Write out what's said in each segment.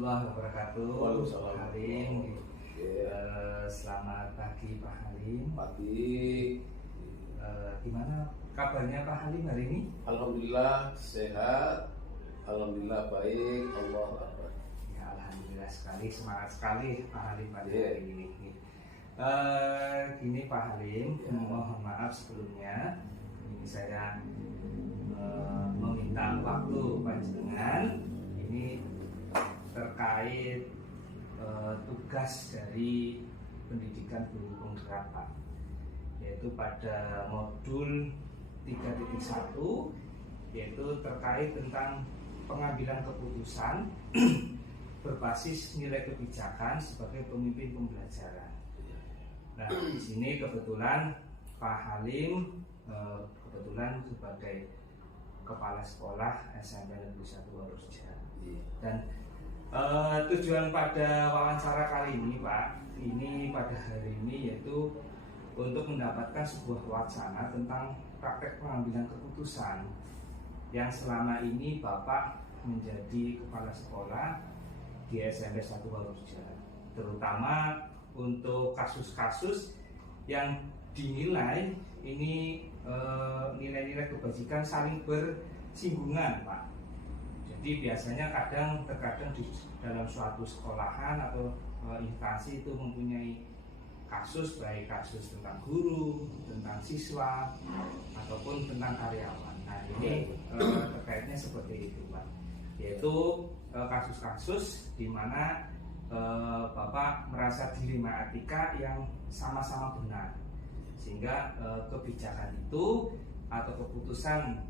warahmatullahi wabarakatuh. Waalaikumsalam. Pak Halim. Selamat pagi Pak Halim. Pagi. Gimana kabarnya Pak Halim hari ini? Alhamdulillah sehat. Alhamdulillah baik. Allah Akbar. Ya, alhamdulillah sekali, semangat sekali Pak Halim pada hari ini. Gini Pak Halim, mohon maaf sebelumnya. Ini saya meminta waktu panjenengan ini terkait tugas dari pendidikan guru penggerak Pak, yaitu pada modul 3.1 yaitu terkait tentang pengambilan keputusan berbasis nilai kebijakan sebagai pemimpin pembelajaran. Nah, di sini kebetulan Pak Halim kebetulan sebagai kepala sekolah SMP Negeri 1 Warusja. Dan tujuan pada wawancara kali ini Pak, ini pada hari ini yaitu untuk mendapatkan sebuah wacana tentang praktek pengambilan keputusan yang selama ini Bapak menjadi kepala sekolah di SMP 1 Warusja, terutama untuk kasus-kasus yang dinilai ini nilai-nilai kebajikan saling bersinggungan Pak. Jadi biasanya terkadang di dalam suatu sekolahan atau instansi itu mempunyai kasus, baik kasus tentang guru, tentang siswa, ataupun tentang karyawan. Nah ini terkaitnya seperti itu Pak, yaitu kasus-kasus di mana Bapak merasa dilema etika yang sama-sama benar, sehingga kebijakan itu atau keputusan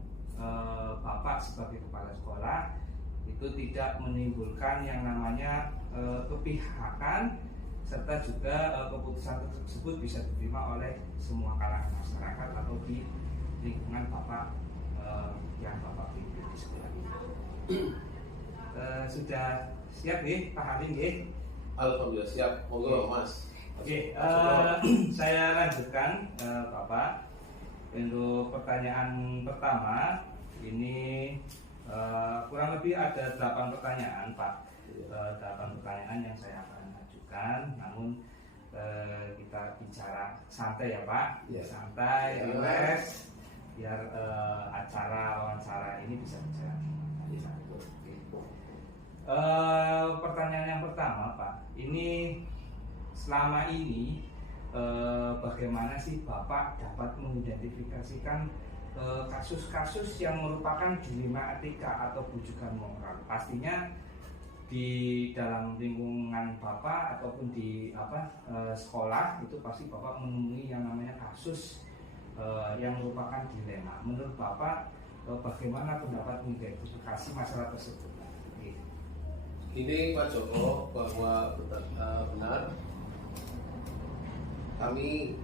Bapak sebagai kepala sekolah itu tidak menimbulkan yang namanya kepihakan, serta juga keputusan tersebut bisa diterima oleh semua kalangan masyarakat atau di lingkungan Bapak yang Bapak pimpin di sekolah ini. Sudah siap nih Pak Halim nih? Alhamdulillah siap. Monggo Mas. Oke, saya lanjutkan Bapak. Untuk pertanyaan pertama ini kurang lebih ada 8 pertanyaan Pak. 8 pertanyaan yang saya akan ajukan, namun kita bicara santai ya Pak, santai, relax, biar acara wawancara ini bisa berjalan. Pertanyaan yang pertama Pak, ini selama ini bagaimana sih Bapak dapat mengidentifikasikan kasus-kasus yang merupakan dilema etika atau bujukan moral? Pastinya di dalam lingkungan Bapak ataupun di sekolah itu pasti Bapak menemui yang namanya kasus yang merupakan dilema. Menurut Bapak bagaimana pendapat mengidentifikasi masalah tersebut? Ini Pak Joko, bahwa benar kami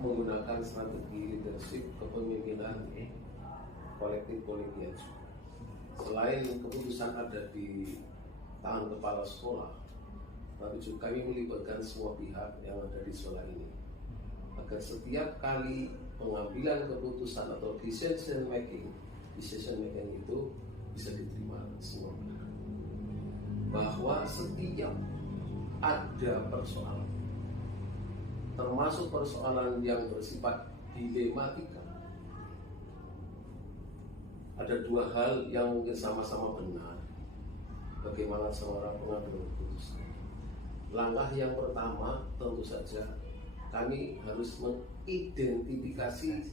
menggunakan strategi leadership kepemimpinan kolektif kolegial. Selain keputusan ada di tangan kepala sekolah, tapi juga kami melibatkan semua pihak yang ada di sekolah ini, agar setiap kali pengambilan keputusan atau decision making itu bisa diterima semua pihak. Bahwa setiap ada persoalan, termasuk persoalan yang bersifat dilematika, ada 2 hal yang mungkin sama-sama benar. Bagaimana seorang pengambil keputusan? Langkah yang pertama tentu saja kami harus mengidentifikasi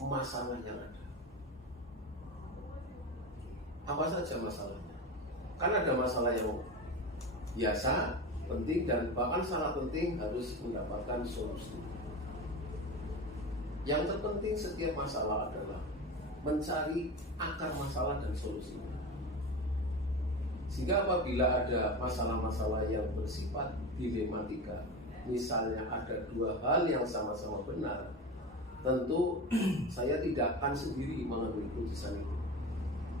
masalah yang ada. Apa saja masalahnya? Kan ada masalah yang biasa, penting, dan bahkan sangat penting harus mendapatkan solusi. Yang terpenting setiap masalah adalah mencari akar masalah dan solusinya. Sehingga apabila ada masalah-masalah yang bersifat dilematika, misalnya ada 2 hal yang sama-sama benar, tentu saya tidak akan sendiri mengambil keputusan itu.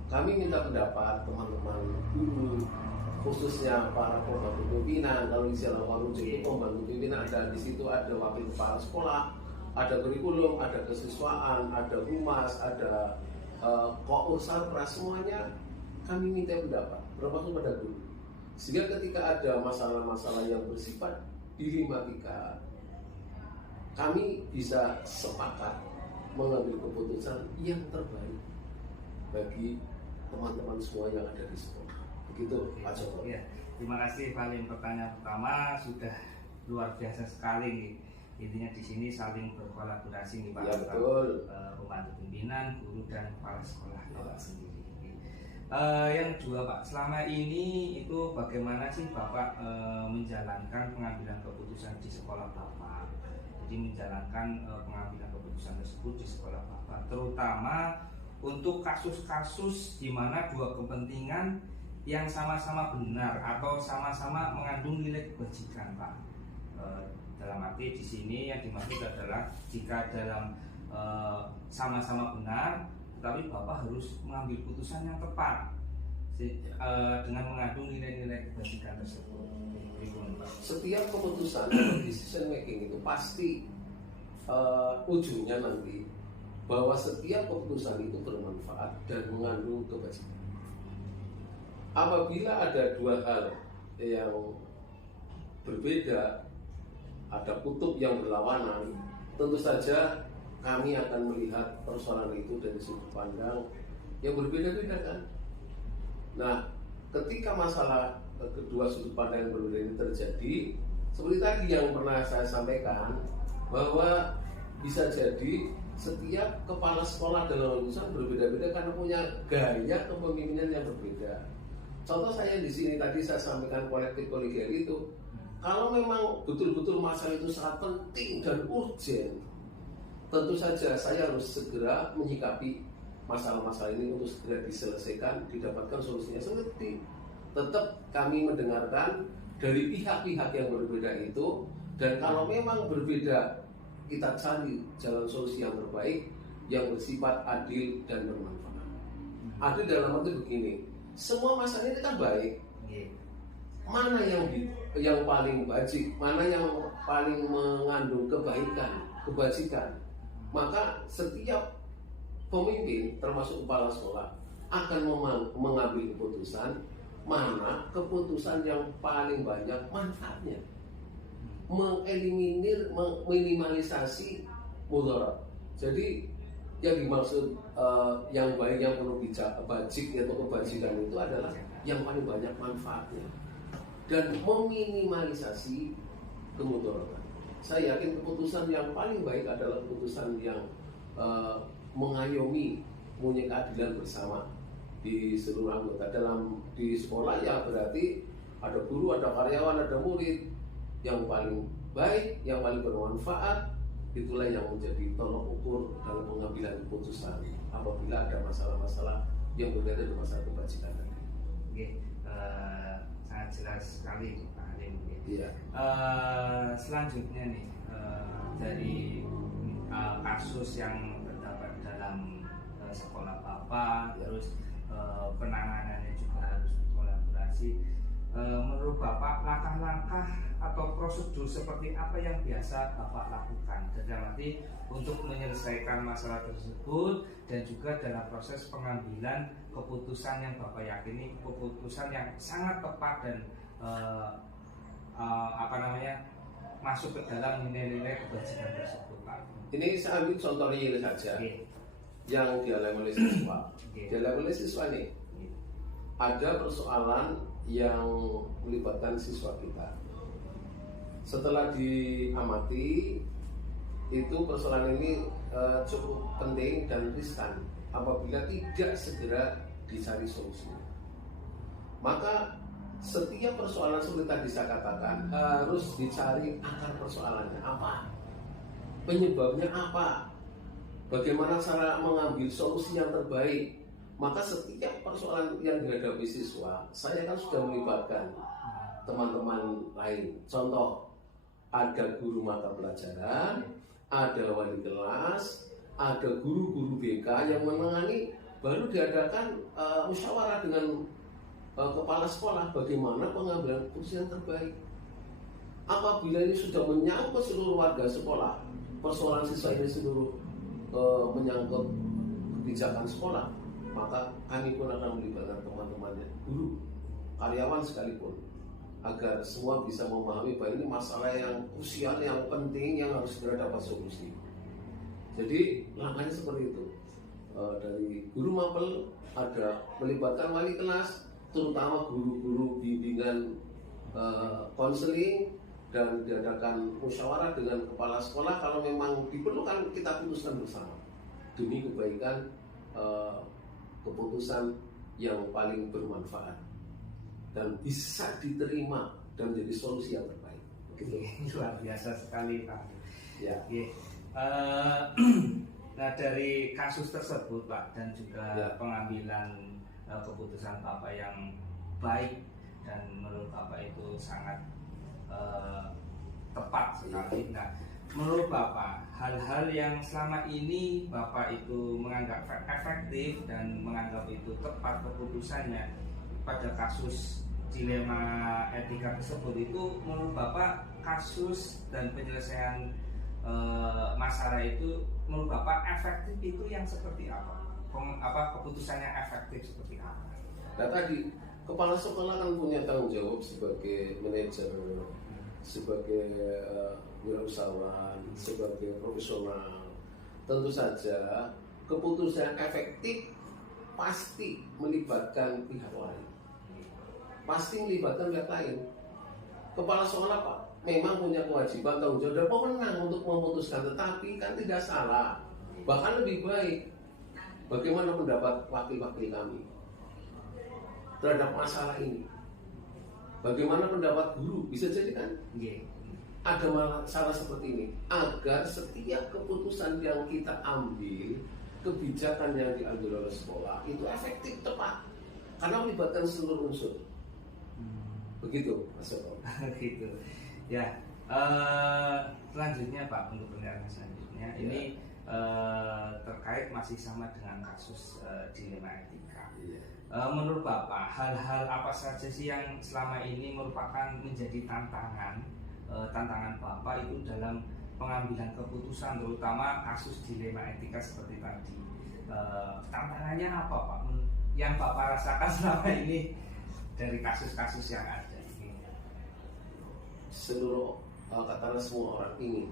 Kami minta pendapat teman-teman guru, khususnya para pembantu pimpinan. Kalau di Jalan Warusja itu pembantu pimpinan ada di situ, ada wakil kepala sekolah, ada kurikulum, ada kesiswaan, ada humas, ada kousar, semuanya kami minta pendapat. termasuk pada guru. Sehingga ketika ada masalah-masalah yang bersifat dilematika, kami bisa sepakat mengambil keputusan yang terbaik bagi teman-teman semua yang ada di sekolah. Begitu Pak Joko. Ya, terima kasih Valim. Pertanyaan pertama sudah luar biasa sekali. Intinya di sini saling berkolaborasi nih Pak. Ya, betul. Pembantu pimpinan, guru dan kepala sekolah Bapak sendiri. Yang kedua Pak, selama ini itu bagaimana sih Bapak menjalankan pengambilan keputusan di sekolah Bapak? Jadi menjalankan pengambilan keputusan tersebut di sekolah Bapak, terutama untuk kasus-kasus di mana dua kepentingan yang sama-sama benar atau sama-sama mengandung nilai kebajikan Pak. Dalam arti di sini yang dimaksud adalah jika dalam sama-sama benar, tetapi Bapak harus mengambil putusan yang tepat dengan mengandung nilai-nilai kebajikan tersebut. Setiap keputusan decision making itu pasti ujungnya nanti bahwa setiap keputusan itu bermanfaat dan mengandung kebajikan. Apabila ada dua hal yang berbeda, ada kutub yang berlawanan, tentu saja kami akan melihat persoalan itu dari sudut pandang yang berbeda-beda kan. Nah, ketika masalah kedua sudut pandang yang berbeda ini terjadi, seperti tadi yang pernah saya sampaikan, bahwa bisa jadi setiap kepala sekolah dalam urusan berbeda-beda karena punya gaya kepemimpinan yang berbeda. Contoh saya di sini tadi saya sampaikan kolektif kolegial itu, kalau memang betul-betul masalah itu sangat penting dan urgent, tentu saja saya harus segera menyikapi masalah-masalah ini untuk segera diselesaikan, didapatkan solusinya. Seperti tetap kami mendengarkan dari pihak-pihak yang berbeda itu, dan kalau memang berbeda, kita cari jalan solusi yang terbaik yang bersifat adil dan bermanfaat. Adil dalam arti begini, semua masalah ini kan baik. Mana yang paling bajik, mana yang paling mengandung kebaikan, kebajikan, maka setiap pemimpin termasuk kepala sekolah akan mengambil keputusan mana keputusan yang paling banyak manfaatnya, mengeliminir, meminimalisasi mudarat. Jadi yang dimaksud yang baik yang perlu bajik atau kebajikan itu adalah yang paling banyak manfaatnya dan meminimalisasi kemudaratan. Saya yakin keputusan yang paling baik adalah keputusan yang mengayomi punya keadilan bersama di seluruh anggota. Di sekolah ya berarti ada guru, ada karyawan, ada murid. Yang paling baik, yang paling bermanfaat, itulah yang menjadi tolok ukur dalam pengambilan keputusan apabila ada masalah-masalah yang berkaitan dengan masalah kebajikan tadi. Oke, sangat jelas sekali Pak Halim. Iya. Selanjutnya nih dari kasus yang terdapat dalam sekolah Bapak, terus penanganannya juga harus berkolaborasi. Menurut Bapak, langkah-langkah atau prosedur seperti apa yang biasa Bapak lakukan dalam arti untuk menyelesaikan masalah tersebut dan juga dalam proses pengambilan keputusan yang Bapak yakini keputusan yang sangat tepat dan masuk ke dalam nilai-nilai kebajikan tersebut Pak. Ini saya ambil contoh real saja. Yang dialami oleh siswa. Dialami oleh siswa nih. Ada persoalan yang melibatkan siswa kita. Setelah diamati, itu persoalan ini cukup penting dan riskan apabila tidak segera dicari solusinya. Maka setiap persoalan seperti tadi saya katakan harus dicari akar persoalannya apa, penyebabnya apa, bagaimana cara mengambil solusi yang terbaik. Maka setiap persoalan yang dihadapi siswa, saya kan sudah melibatkan teman-teman lain. Contoh, ada guru mata pelajaran, ada wali kelas, ada guru-guru BK yang menangani. Baru diadakan musyawarah dengan kepala sekolah bagaimana pengambilan keputusan yang terbaik. Apabila ini sudah menyangkut seluruh warga sekolah, persoalan siswa ini seluruh menyangkut kebijakan sekolah, maka kami pun akan melibatkan teman-temannya guru karyawan sekalipun, agar semua bisa memahami bahwa ini masalah yang krusial, yang penting, yang harus segera dapat solusi. Jadi langkahnya seperti itu. Dari guru mapel ada melibatkan wali kelas, terutama guru-guru bimbingan konseling, dan diadakan musyawarah dengan kepala sekolah. Kalau memang diperlukan, kita putuskan bersama demi kebaikan keputusan yang paling bermanfaat dan bisa diterima dan menjadi solusi yang terbaik. Gitu. Luar biasa sekali Pak. Ya. Nah, dari kasus tersebut Pak, dan juga Ya. pengambilan keputusan Bapak yang baik dan menurut Bapak itu sangat tepat sekali. Nah, menurut Bapak, hal-hal yang selama ini Bapak itu menganggap efektif dan menganggap itu tepat keputusannya pada kasus dilema etika tersebut, itu menurut Bapak kasus dan penyelesaian masalah itu menurut Bapak efektif itu yang seperti apa? Keputusan yang efektif seperti apa? Nah tadi, kepala sekolah kan punya tanggung jawab sebagai manajer, sebagai wirausahawan, sebagai profesional. Tentu saja keputusan efektif pasti melibatkan pihak lain, pasti melibatkan pihak lain. Kepala sekolah Pak memang punya kewajiban, tanggung jawab dan pemenang untuk memutuskan, tetapi kan tidak salah, bahkan lebih baik. Bagaimana pendapat wakil-wakil kami terhadap masalah ini? Bagaimana pendapat guru? Bisa jadi kan ada masalah seperti ini, agar setiap keputusan yang kita ambil, kebijakan yang diambil oleh sekolah itu efektif, tepat, karena melibatkan seluruh unsur. Begitu Mas Joko. Gitu ya. Selanjutnya Pak, untuk penjelasan selanjutnya ini terkait masih sama dengan kasus dilema etika. Menurut Bapak, hal-hal apa saja sih yang selama ini merupakan menjadi tantangan Bapak itu dalam pengambilan keputusan, terutama kasus dilema etika seperti tadi? Tantangannya apa Pak yang Bapak rasakan selama ini dari kasus-kasus yang ada? Seluruh katakanlah semua orang ingin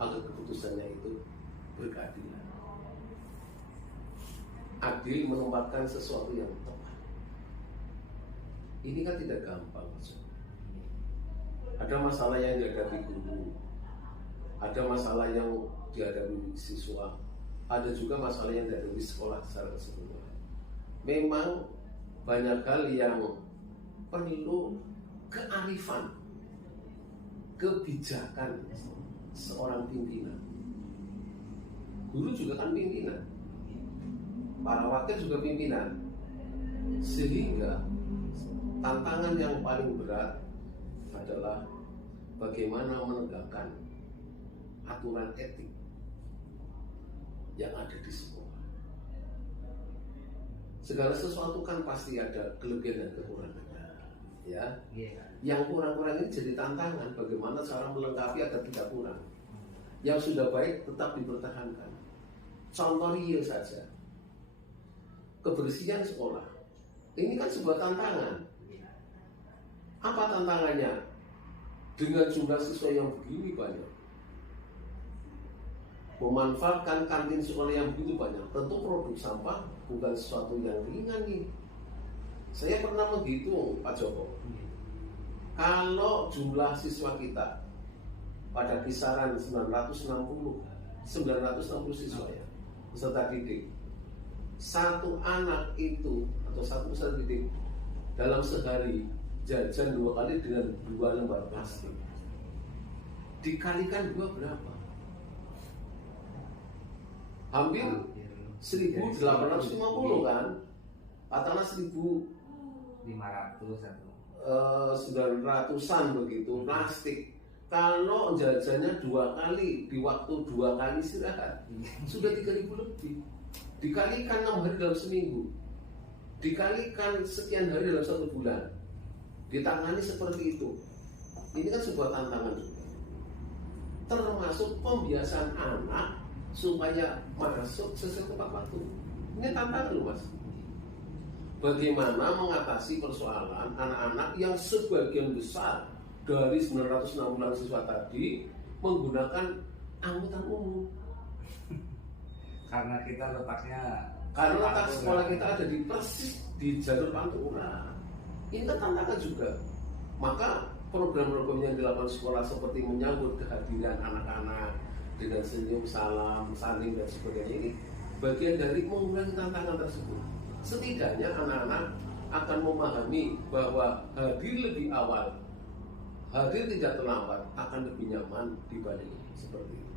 agar keputusannya itu berkeadilan, adil, menempatkan sesuatu yang tepat. Ini kan tidak gampang. Ada masalah yang dihadapi guru, ada masalah yang dihadapi siswa, ada juga masalah yang dihadapi sekolah secara keseluruhan. Memang banyak hal yang perlu kearifan, kebijakan seorang pimpinan. Guru juga kan pimpinan, para wakil juga pimpinan, sehingga tantangan yang paling berat adalah bagaimana menegakkan aturan etik yang ada di sekolah. Segala sesuatu kan pasti ada kelebihan dan kekurangannya, ya. Yang kurang-kurang ini jadi tantangan, bagaimana cara melengkapi agar tidak kurang. Yang sudah baik tetap dipertahankan. Contoh real saja, kebersihan sekolah ini kan sebuah tantangan. Apa tantangannya? Dengan jumlah siswa yang begini banyak, memanfaatkan kantin sekolah yang begitu banyak, tentu produk sampah bukan sesuatu yang ringan nih. Saya pernah menghitung Pak Joko, kalau jumlah siswa kita pada kisaran 960 siswa ya, peserta didik, satu anak itu atau satu peserta didik dalam sehari jajan 2 kali dengan 2 lembar plastik, dikalikan 2 berapa? Hampir 1.850 kan? Katakanlah 900-an begitu plastik. Kalau jajannya 2 kali di waktu 2 kali istirahat, sudah 3.000 lebih. Dikalikan 6 hari dalam seminggu, dikalikan sekian hari dalam 1 bulan, ditangani seperti itu. Ini kan sebuah tantangan juga, termasuk pembiasaan anak supaya masuk sesuai tepat waktu. Ini tantangan loh Mas. bagaimana mengatasi persoalan anak-anak yang sebagian besar dari 960 siswa tadi menggunakan angkutan umum. Karena kita letaknya, Karena letak sekolah kita ada di persis di jalur Pantura. Ini kan tantangan juga. Maka program-program yang dilakukan sekolah seperti menyambut kehadiran anak-anak dengan senyum, salam, saling dan sebagainya ini bagian dari mengurangi tantangan tersebut. Setidaknya anak-anak akan memahami bahwa hadir lebih awal, hadir tidak terlambat akan lebih nyaman dibanding seperti itu.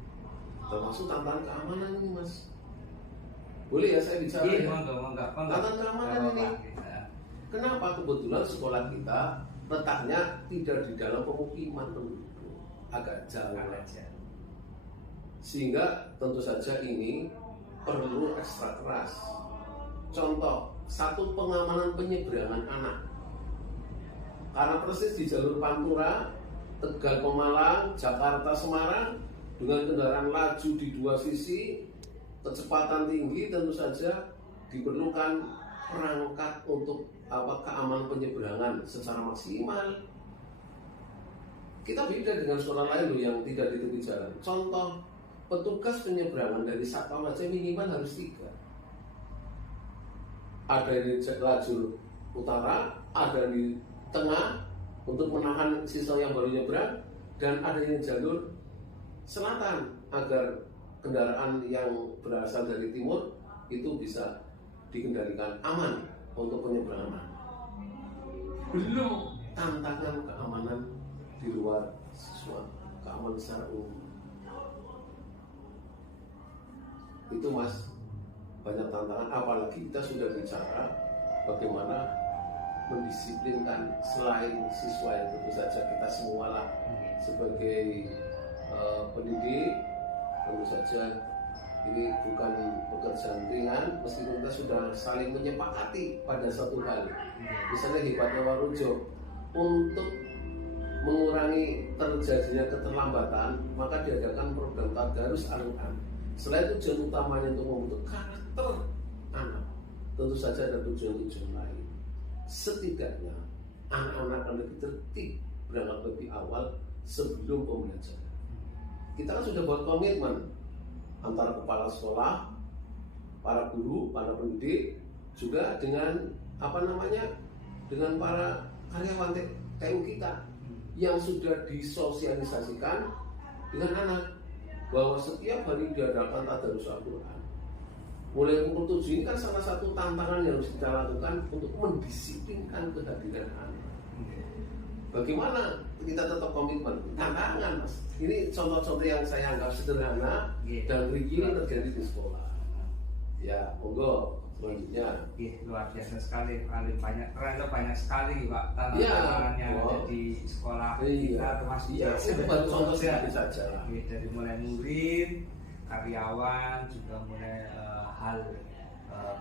Termasuk tantangan keamanan ini, Mas. Boleh ya saya bicara ya? Tantangan keamanan ini. Kenapa kebetulan sekolah kita letaknya tidak di dalam pemukiman penduduk, agak jauh. Sehingga tentu saja ini perlu ekstra keras. Contoh, satu pengamanan penyeberangan anak. Karena persis di jalur Pantura, Tegal Pemalang, Jakarta Semarang, dengan kendaraan laju di dua sisi, kecepatan tinggi, tentu saja diperlukan perangkat untuk keamanan penyeberangan secara maksimal. Kita beda dengan sekolah lain loh yang tidak di tepi jalan. Contoh, petugas penyeberangan dari satpam aja minimal harus 3. Ada di lajur utara, ada di tengah untuk menahan siswa yang baru nyebrang, dan ada di jalur selatan agar kendaraan yang berasal dari timur itu bisa dikendalikan aman untuk penyeberangan. Belum tantangan keamanan di luar siswa, keamanan secara umum. Itu Mas, banyak tantangan, apalagi kita sudah bicara bagaimana mendisiplinkan selain siswa yang tentu saja kita semua lah sebagai pendidik, tentu saja ini bukan pekerjaan ringan, meskipun kita sudah saling menyepakati pada satu hal. Misalnya hebatnya Warujo untuk mengurangi terjadinya keterlambatan, maka diadakan program Tadarus Al-Quran. Selain tujuan utamanya untuk membentuk karakter anak, tentu saja ada tujuan-tujuan lain. Setidaknya anak-anak akan lebih tertib berangkat lebih awal sebelum pembelajaran. Kita kan sudah buat komitmen antara kepala sekolah, para guru, para pendidik, juga dengan dengan para karyawan TU kita yang sudah disosialisasikan dengan anak bahwa setiap hari diadakan tadarus Al-Quran. Mulai pukul 7 ini kan salah satu tantangan yang harus kita lakukan untuk mendisiplinkan kehadiran anak. Bagaimana kita tetap komitmen? Tantangan, Mas. Ini contoh-contoh yang saya anggap sederhana dan begini terjadi di sekolah. Ya, monggo selanjutnya. Luar biasa sekali, banyak sekali Pak tantangan yang ada di sekolah kita, termasuk contoh saja. Dari mulai murid, karyawan, juga mulai hal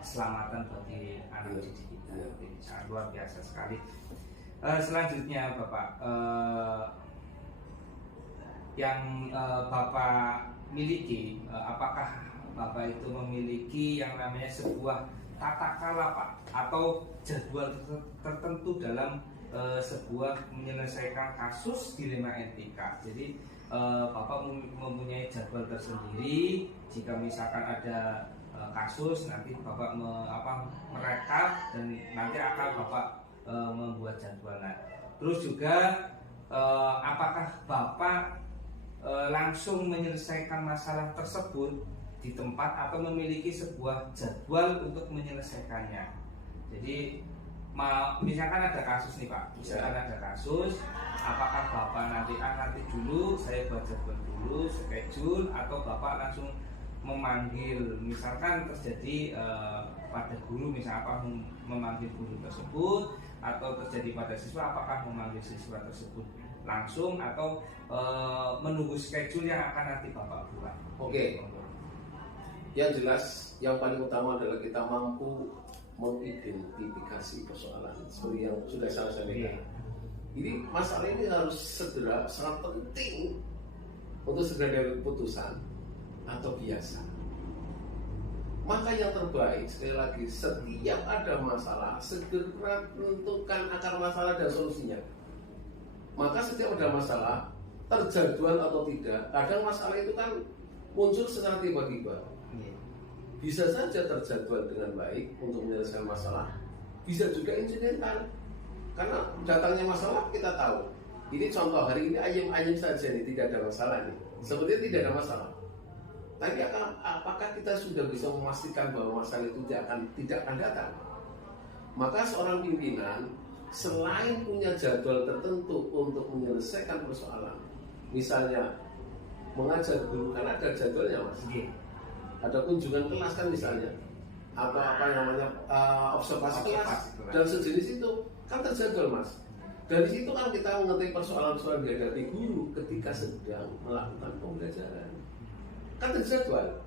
keselamatan bagi anak didik kita. Sangat luar biasa sekali. Selanjutnya Bapak, yang Bapak miliki, apakah Bapak itu memiliki yang namanya sebuah tata cara Pak, atau jadwal tertentu dalam sebuah menyelesaikan kasus dilema etika? Jadi Bapak mempunyai jadwal tersendiri. Jika misalkan ada kasus, nanti Bapak merekap dan nanti akan Bapak membuat jadwal. Terus juga apakah Bapak langsung menyelesaikan masalah tersebut di tempat atau memiliki sebuah jadwal untuk menyelesaikannya? Jadi misalkan ada kasus nih Pak, ada kasus, apakah Bapak nanti dulu saya buat jadwal dulu, schedule, atau Bapak langsung memanggil, misalkan terjadi pada guru, misalnya memanggil guru tersebut, atau terjadi pada siswa, apakah memanggil siswa tersebut langsung atau menunggu schedule yang akan nanti Bapak buat? Oke. Yang jelas, yang paling utama adalah kita mampu mengidentifikasi persoalan seperti yang sudah saya sampaikan. Ini masalah ini harus segera, sangat penting untuk segera diambil keputusan atau biasa. Maka yang terbaik, sekali lagi, setiap ada masalah, segera tentukan akar masalah dan solusinya. Maka setiap ada masalah, terjadwal atau tidak, kadang masalah itu kan muncul secara tiba-tiba. Bisa saja terjadwal dengan baik untuk menyelesaikan masalah, bisa juga insidental. Karena datangnya masalah kita tahu. Ini contoh hari ini ayam-ayam saja nih, tidak ada masalah nih. Sepertinya tidak ada masalah. Tapi apakah kita sudah bisa memastikan bahwa masalah itu tidak akan datang? Maka seorang pimpinan selain punya jadwal tertentu untuk menyelesaikan persoalan, misalnya mengajar guru kan ada jadwalnya mas, ada kunjungan kelas kan misalnya, atau apa namanya observasi kelas dan sejenis itu kan terjadwal mas. Dari situ kan kita mengerti persoalan-persoalan dihadapi guru ketika sedang melakukan pembelajaran. Kan terjadwal.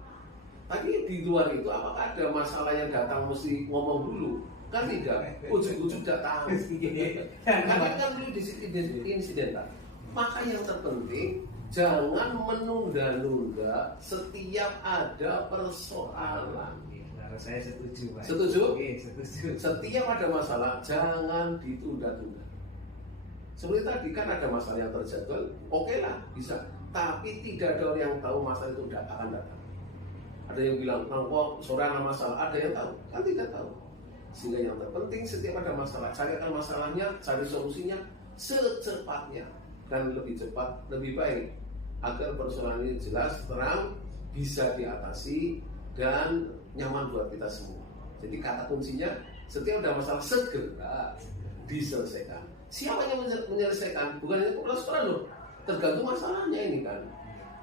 Tapi di luar itu apakah ada masalah yang datang mesti ngomong dulu? Kan tidak. Ujuk-ujuk tidak tahu. Karena kan dulu insidental. Maka yang terpenting jangan menunda-nunda setiap ada persoalan. Saya setuju, Pak. Setuju? Oke, setuju. Setiap ada masalah jangan ditunda-tunda. Seperti tadi kan ada masalah yang terjadwal, oke lah bisa. Tapi tidak ada orang yang tahu masalah itu akan datang. Ada yang bilang, kok sore ada masalah, ada yang tahu, kan tidak tahu. Sehingga yang terpenting setiap ada masalah, carikan masalahnya, cari solusinya secepatnya dan lebih cepat, lebih baik agar persoalan ini jelas, terang, bisa diatasi dan nyaman buat kita semua. Jadi kata kuncinya, setiap ada masalah segera diselesaikan. Siapa yang menyelesaikan? Bukan hanya kepala sekolah loh. Tergantung masalahnya ini kan.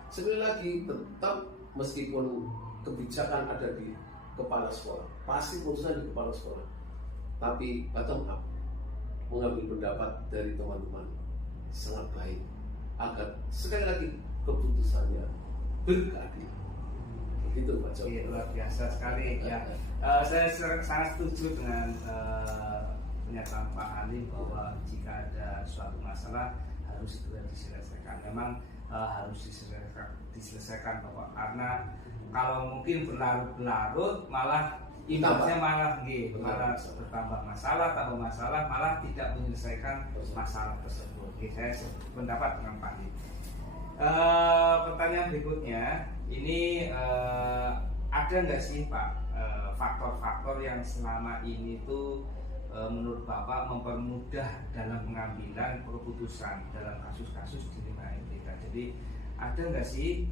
Sekali lagi tetap meskipun kebijakan ada di kepala sekolah, pasti putusan di kepala sekolah. Tapi bottom up, mengambil pendapat dari teman-teman sangat baik agar sekali lagi keputusannya berkeadilan. Begitu Pak Joko. Luar biasa sekali ya. Saya sangat setuju dengan pernyataan Pak Ali bahwa jika ada suatu masalah harus segera diselesaikan. Memang harus diselesaikan Bapak, karena kalau mungkin berlarut-larut malah imbasnya malah bertambah masalah, tambah masalah, malah tidak menyelesaikan masalah tersebut. Saya pendapat dengan Pak Ali. Pertanyaan berikutnya, ini ada nggak sih Pak faktor-faktor yang selama ini tuh menurut Bapak mempermudah dalam pengambilan keputusan dalam kasus-kasus di lingkungan kita? Jadi ada nggak sih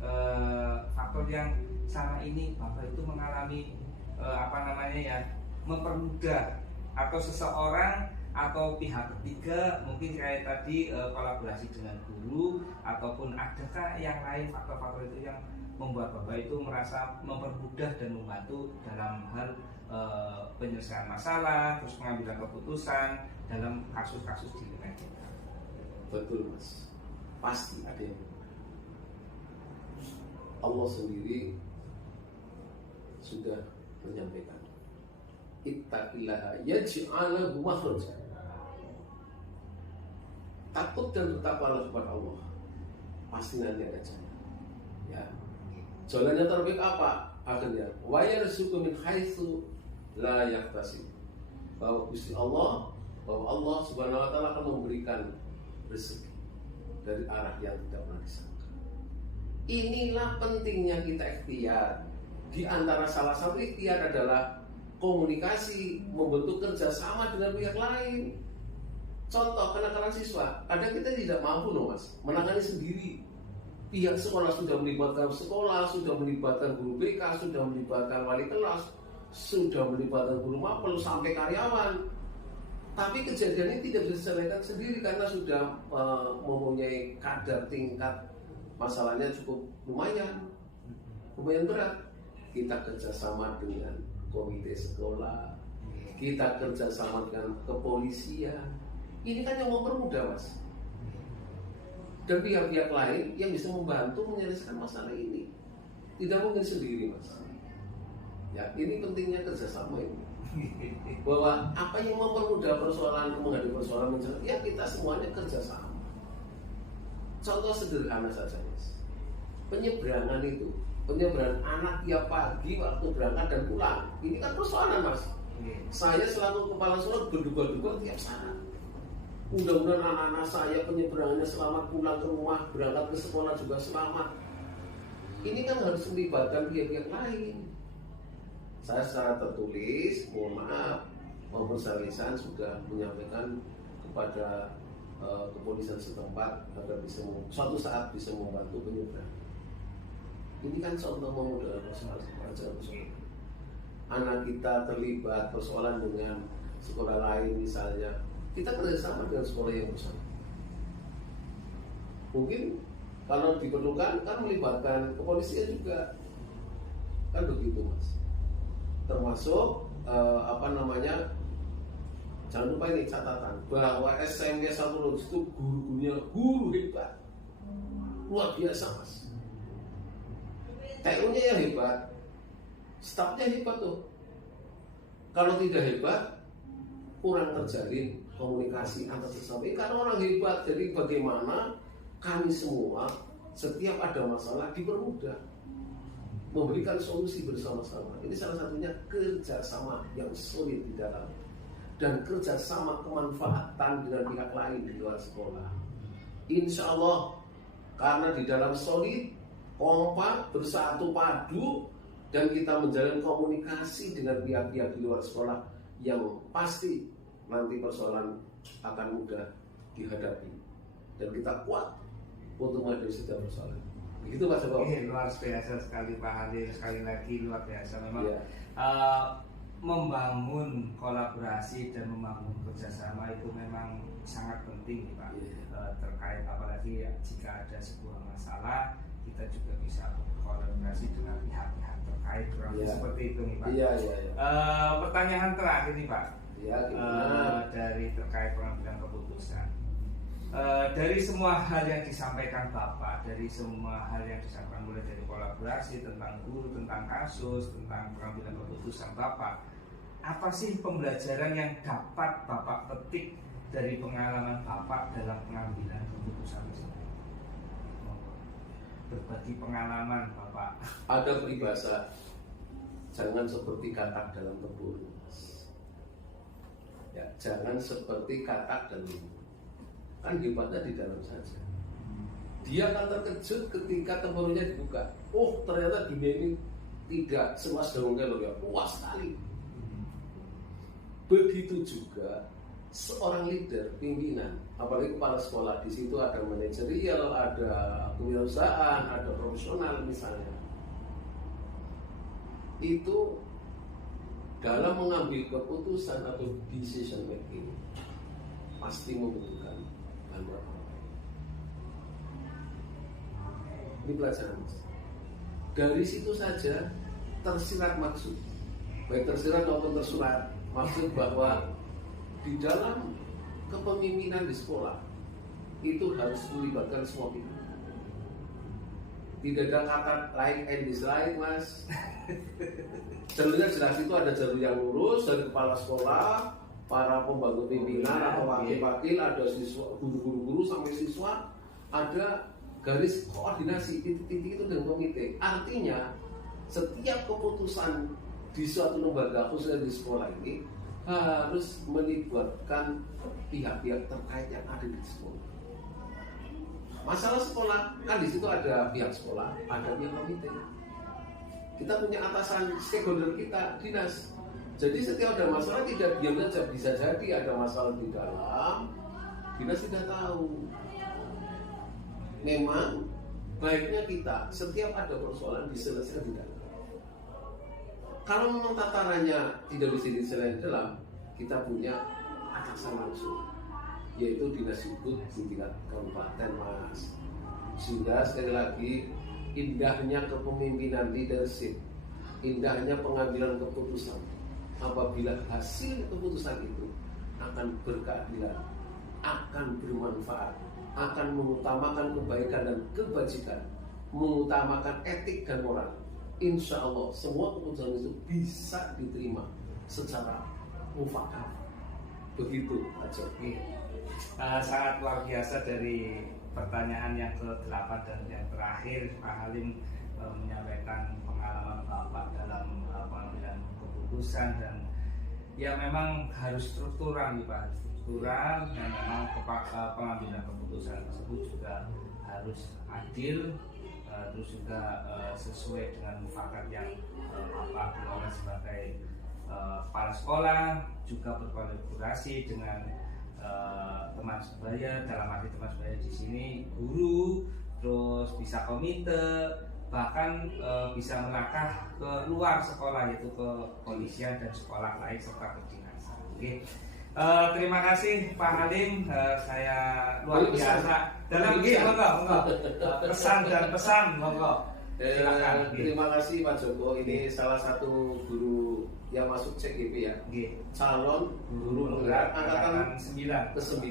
faktor yang selama ini Bapak itu mengalami mempermudah, atau seseorang atau pihak ketiga mungkin kayak tadi kolaborasi dengan guru, ataupun adakah yang lain faktor-faktor itu yang membuat Bapak itu merasa mempermudah dan membantu dalam hal penyelesaian masalah, terus pengambilan keputusan dalam kasus-kasus di lingkungan kita? Betul Mas, pasti ada yang berbeda. Allah sendiri sudah menyampaikan, ittaqillaha yaj'al lahu makhraja. Takut dan bertakwalah kepada Allah, pasti nanti ada jalan. Ya, jalannya terbaik apa? Akhirnya wa yarzuqu min haitsu la yahtasib. Bahwa Gusti Allah, bahwa Allah Subhanahu wa taala akan memberikan rezeki dari arah yang tidak pernah disangka. Inilah pentingnya kita ikhtiar. Di antara salah satu ikhtiar adalah komunikasi, membentuk kerjasama dengan pihak lain. Contoh kenakalan siswa, kadang kita tidak mampu loh Mas menangani sendiri. Pihak sekolah sudah melibatkan sekolah, sudah melibatkan guru BK, sudah melibatkan wali kelas, sudah melibatkan guru mapel sampai karyawan. Tapi kejadian ini tidak bisa diselesaikan sendiri karena sudah mempunyai kadar tingkat masalahnya cukup lumayan berat. Kita kerjasama dengan komite sekolah, kita kerjasama dengan kepolisian. Ini kan yang mempermudah Mas. Dan pihak-pihak lain yang bisa membantu menyelesaikan masalah ini. Tidak mungkin sendiri Mas. Ya, ini pentingnya kerjasama ini. Bahwa apa yang mempermudah persoalan, menghadapi persoalan ya kita semuanya kerjasama. Contoh sederhana saja Mas. Penyeberangan itu penyeberangan anak tiap pagi waktu berangkat dan pulang. Ini kan persoalan, Mas. Saya selaku kepala sekolah berduga-duga tiap saat. Mudah-mudahan anak-anak saya penyeberangannya selamat, pulang ke rumah, berangkat ke sekolah juga selamat. Ini kan harus melibatkan pihak-pihak lain. Saya secara tertulis, mohon maaf, maupun secara lisan sudah menyampaikan kepada kepolisian setempat agar bisa suatu saat bisa membantu penyeberangan. Ini kan suatu memudahkan persoalan. Anak kita terlibat persoalan dengan sekolah lain misalnya, kita kerjasama dengan sekolah yang bersama. Mungkin kalau diperlukan kan melibatkan kepolisian juga, kan begitu, Mas. Termasuk jangan lupa ini catatan bahwa SMK 1 Lulus itu guru hebat, luar biasa, Mas. TU-nya yang hebat, stafnya hebat tuh. Kalau tidak hebat, kurang terjalin komunikasi antar sesama. Karena orang hebat, jadi bagaimana kami semua setiap ada masalah dipermudah, memberikan solusi bersama-sama. Ini salah satunya kerjasama yang solid di dalam, dan kerjasama kemanfaatan dengan pihak lain di luar sekolah. Insya Allah, karena di dalam solid, kompak, bersatu padu, dan kita menjalin komunikasi dengan pihak-pihak di luar sekolah, yang pasti nanti persoalan akan mudah dihadapi dan kita kuat untuk menghadapi setiap persoalan. Begitu, Mas Eko. Luar biasa sekali Pak Halim, sekali lagi luar biasa memang. Ya. Membangun kolaborasi dan membangun kerjasama itu memang sangat penting Pak. Terkait apalagi jika ada sebuah masalah, kita juga bisa berkolaborasi dengan pihak-pihak terkait, seperti itu nih Pak. Pertanyaan terakhir nih Pak, dari terkait pengambilan keputusan. Dari semua hal yang disampaikan Bapak, dari semua hal yang disampaikan mulai dari kolaborasi tentang guru, tentang kasus, tentang pengambilan keputusan Bapak, apa sih pembelajaran yang dapat Bapak petik dari pengalaman Bapak dalam pengambilan keputusan tersebut? Berbagi pengalaman Bapak. Ada peribahasa, jangan seperti katak dalam tempurung. Ya, jangan seperti katak dalam tempurung. Kan hebatnya di dalam saja. Dia akan terkejut ketika tempurungnya dibuka. Oh, ternyata dunia ini tidak seluas daun kelor, ya, luas sekali. Begitu juga seorang leader, pimpinan, apalagi kepala sekolah, di situ ada manajerial, ada kewirausahaan, ada profesional misalnya. Itu dalam mengambil keputusan atau decision making pasti membutuhkan bantuan. Ini pelajaran, Mas. Dari situ saja tersirat maksud, baik tersirat maupun tersurat, maksud bahwa di dalam kepemimpinan di sekolah itu harus melibatkan semua pihak. Tidak ada kata like and dislike, Mas. Jalurnya jelas, itu ada jalur yang lurus dari kepala sekolah, para pembantu pimpinan atau wakil-wakil, ada siswa, guru-guru sampai siswa, ada garis koordinasi titik-titik itu dengan komite. Artinya setiap keputusan di suatu lembaga khususnya di sekolah ini harus melibatkan pihak-pihak terkait yang ada di sekolah. Masalah sekolah kan di situ ada pihak sekolah, ada pihak komite. Kita punya atasan stakeholder kita, dinas. Jadi setiap ada masalah tidak diam saja, bisa jadi ada masalah di dalam, dinas tidak tahu. Memang baiknya kita setiap ada persoalan diselesaikan di dalam. Kalau memang tatarannya tidak bisa diselesaikan di dalam, kita punya atasan langsung, yaitu dinas hubud di tingkat kabupaten, Mas. Sehingga sekali lagi, indahnya kepemimpinan leadership, indahnya pengambilan keputusan, apabila hasil keputusan itu akan berkeadilan, akan bermanfaat, akan mengutamakan kebaikan dan kebajikan, mengutamakan etik dan moral. Insya Allah semua keputusan itu bisa diterima secara mufakat. Begitu aja. Sangat luar biasa dari pertanyaan yang ke-8 dan yang terakhir, Pak Halim menyampaikan pengalaman Bapak dalam pengambilan keputusan, dan ya memang harus struktural nih Pak, harus struktural, dan memang pengambilan keputusan tersebut juga harus adil, terus juga sesuai dengan mufakat yang Bapak kelola sebagai kepala sekolah, juga berkolaborasi dengan teman sebaya, dalam arti teman sebaya di sini guru, terus bisa komite, bahkan bisa melangkah ke luar sekolah, yaitu ke kepolisian dan sekolah lain serta kedinasan. Oke. Terima kasih Pak Halim, saya luar biasa dalam monggo pesan dan pesan, monggo. Silakan. Terima kasih Pak Joko. Ini salah satu guru yang masuk CGP ya, calon guru penggerak angkatan ke-9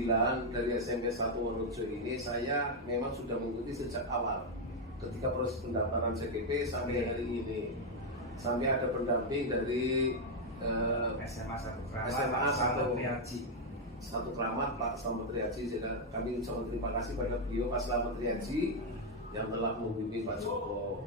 dari SMP 1 Wonorejo ini. Saya memang sudah mengikuti sejak awal ketika proses pendaftaran CGP sampai hari ini, sampai ada pendamping dari SMA 1 Keramat Pak Slamet Riyadi. Kami ucapkan terima kasih pada beliau Pak Slamet Riyadi yang telah membimbing Pak Joko.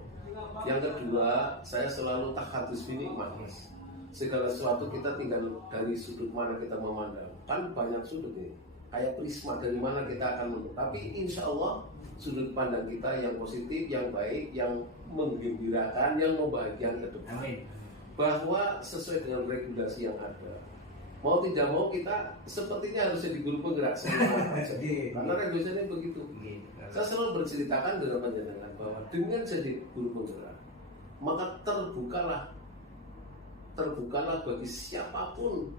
Yang kedua, saya selalu takhadus binikmah, Mas. Segala sesuatu kita tinggal dari sudut mana kita memandang. Kan banyak sudut nih, kayak prisma dari mana kita akan menurut. Tapi insya Allah sudut pandang kita yang positif, yang baik, yang menggembirakan, yang membahagiakan ke depan. Bahwa sesuai dengan regulasi yang ada, mau tidak mau kita sepertinya harus jadi guru penggerak semua. Karena regulasinya begitu. Saya selalu berceritakan dengan panjenengan bahwa dengan jadi guru penggerak, maka terbukalah bagi siapapun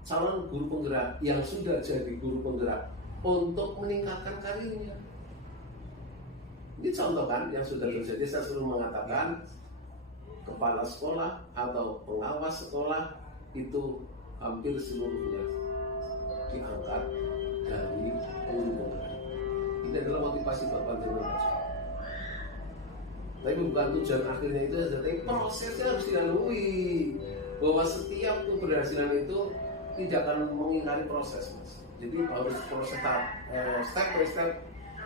calon guru penggerak yang sudah jadi guru penggerak untuk meningkatkan karirnya. Ini contoh kan yang sudah terjadi. Saya selalu mengatakan kepala sekolah atau pengawas sekolah itu hampir seluruhnya diangkat dari guru penggerak. Ini adalah motivasi Bapak Jenderal. Tapi bukan tujuan akhirnya itu saja, tapi prosesnya harus dilalui. Bahwa setiap keberhasilan itu tidak akan mengingkari proses, Mas. Jadi harus proses step by step,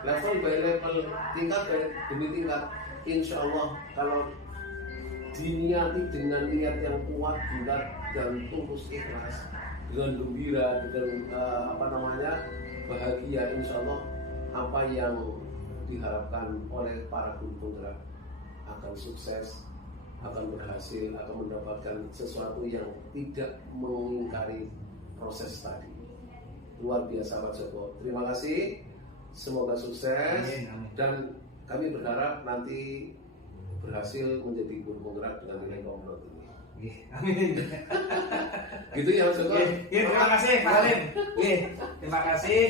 level by level, tingkat demi tingkat. Insya Allah kalau diniati dengan niat yang kuat, bulat dan tulus ikhlas, dengan gembira, dengan bahagia, insya Allah apa yang diharapkan oleh para guru penggerak akan sukses, akan berhasil, akan mendapatkan sesuatu yang tidak mengingkari proses tadi. Luar biasa Pak Joko. Terima kasih. Semoga sukses. Amin. Dan kami berharap nanti berhasil menjadi guru penggerak dengan nilai komplot ini. Amin. Gitu ya Mas Joko. Terima kasih Pak Halim. Terima kasih.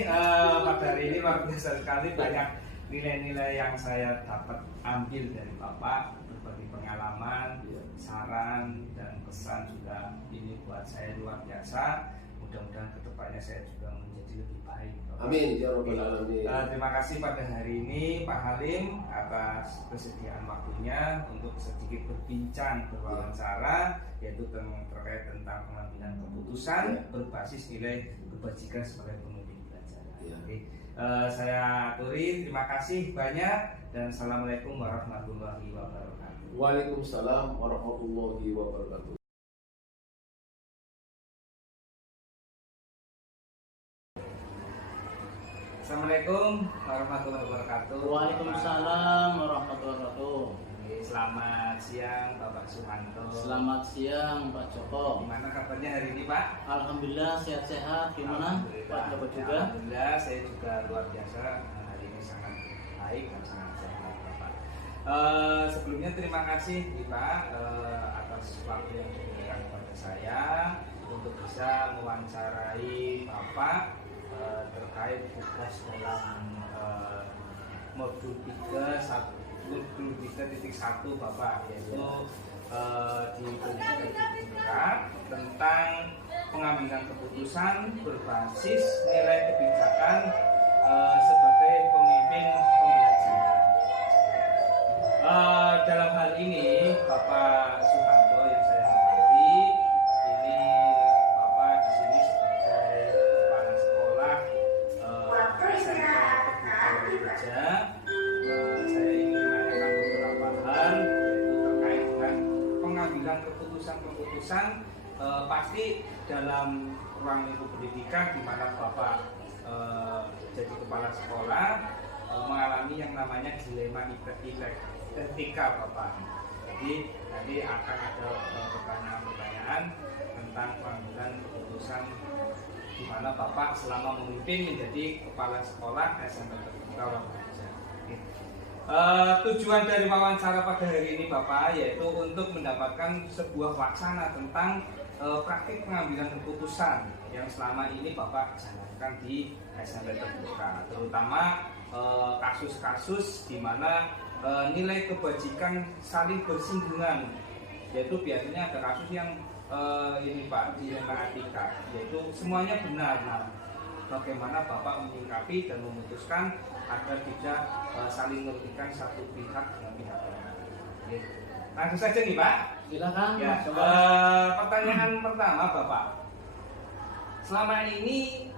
Pada hari ini luar biasa sekali, banyak nilai-nilai yang saya dapat ambil dari Bapak, berbagi pengalaman, saran dan pesan juga. Ini buat saya luar biasa. Mudah-mudahan kedepannya saya juga menjadi lebih baik. Amin ya Rabbal Alamin. Terima kasih pada hari ini Pak Halim atas kesediaan waktunya untuk sedikit berbincang, berwawancara, yaitu terkait tentang pengambilan keputusan berbasis nilai kebajikan sebagai pemimpin belajar. Saya aturi, terima kasih banyak, dan assalamualaikum warahmatullahi wabarakatuh. Waalaikumsalam warahmatullahi wabarakatuh. Assalamualaikum warahmatullahi wabarakatuh. Waalaikumsalam warahmatullahi wabarakatuh. Selamat siang Bapak Sumanto. Selamat siang Pak Joko. Gimana kabarnya hari ini Pak? Alhamdulillah sehat-sehat. Gimana Pak Joko juga? Alhamdulillah saya juga luar biasa. Hari ini sangat baik dan sangat sehat Bapak. Sebelumnya terima kasih Pak atas waktu yang diberikan kepada saya untuk bisa mewawancarai Bapak terkait tugas dalam modul 3.1 Bapak, yaitu di pendidikan penggerak tentang pengambilan keputusan berbasis nilai kebijakan sebagai pemimpin pembelajaran. Dalam hal ini Bapak Suhanto yang saya hormati, ini Bapak di sini sebagai kepala sekolah SMP Terbuka Wonorejo. Saya ingin menanyakan beberapa hal keputusan-keputusan pasti dalam ruang lingkup pendidikan di mana Bapak jadi kepala sekolah mengalami yang namanya dilema etika Bapak. Jadi nanti akan ada pertanyaan-pertanyaan tentang pengambilan keputusan di mana Bapak selama memimpin menjadi kepala sekolah SMP Terbuka Wabraja. Tujuan dari wawancara pada hari ini Bapak yaitu untuk mendapatkan sebuah wacana tentang praktik pengambilan keputusan yang selama ini Bapak jalankan di SMP Terbuka, terutama kasus-kasus di mana nilai kebajikan saling bersinggungan, yaitu biasanya ada kasus yang ini Pak, dilema etika, yaitu semuanya benar. Nah, bagaimana Bapak menyikapi dan memutuskan agar tidak saling merugikan satu pihak dengan pihak lain? Langsung saja nih Pak. Silakan. Ya, pertanyaan pertama Bapak. Selama ini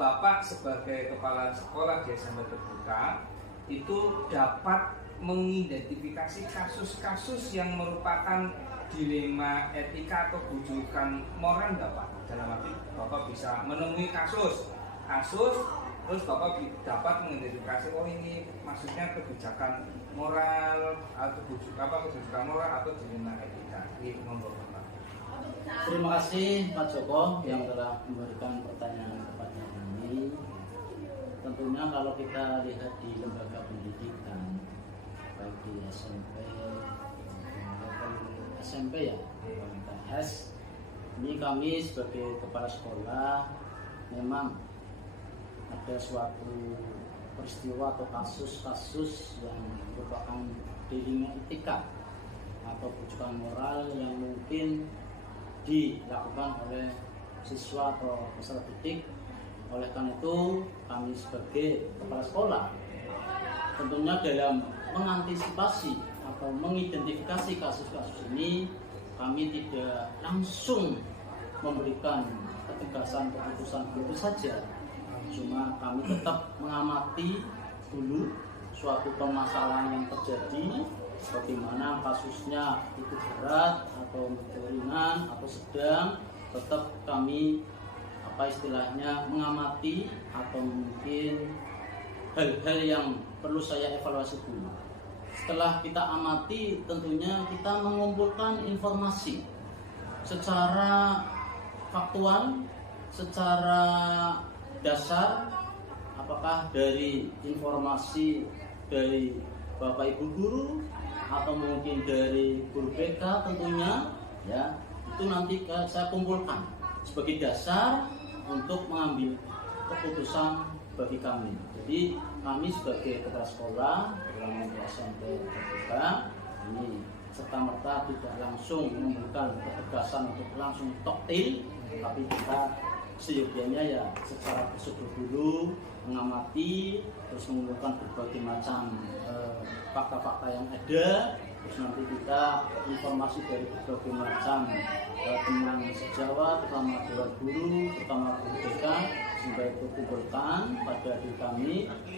Bapak sebagai kepala sekolah di SMP Terbuka itu dapat mengidentifikasi kasus-kasus yang merupakan dilema etika atau bujukan moral enggak Pak? Dalam arti Bapak bisa menemui kasus terus Bapak dapat mengidentifikasi oh ini maksudnya kebijakan moral atau kebijakan moral atau dilema etika. Ini monggo Bapak. Terima kasih Pak Joko yang telah memberikan pertanyaan kepada kami. Tentunya kalau kita lihat di lembaga pendidikan baik di SMP ya, MTS, ini kami sebagai kepala sekolah memang ada suatu peristiwa atau kasus-kasus yang merupakan dilema etika atau bujukan moral yang mungkin dilakukan oleh siswa atau peserta didik. Oleh karena itu kami sebagai kepala sekolah tentunya dalam mengantisipasi atau mengidentifikasi kasus-kasus ini kami tidak langsung memberikan ketegasan keputusan begitu saja, cuma kami tetap mengamati dulu suatu permasalahan yang terjadi, bagaimana kasusnya itu berat atau ringan atau sedang, tetap kami istilahnya mengamati atau mungkin hal-hal yang perlu saya evaluasi dulu. Setelah kita amati tentunya kita mengumpulkan informasi secara faktual, secara dasar, apakah dari informasi dari Bapak Ibu guru atau mungkin dari guru BK tentunya ya, itu nanti saya kumpulkan sebagai dasar untuk mengambil keputusan bagi kami. Jadi kami sebagai kepala sekolah dalam SMP Terbuka ini serta-merta tidak langsung memberikan ketegasan untuk langsung toktil, tapi kita seyogianya ya secara prosedur dulu mengamati, terus mengumpulkan berbagai macam fakta-fakta yang ada, terus nanti kita informasi dari berbagai macam teman sejawat, terutama dewan guru, terutama guru BK, sehingga itu kumpulkan pada diri kami,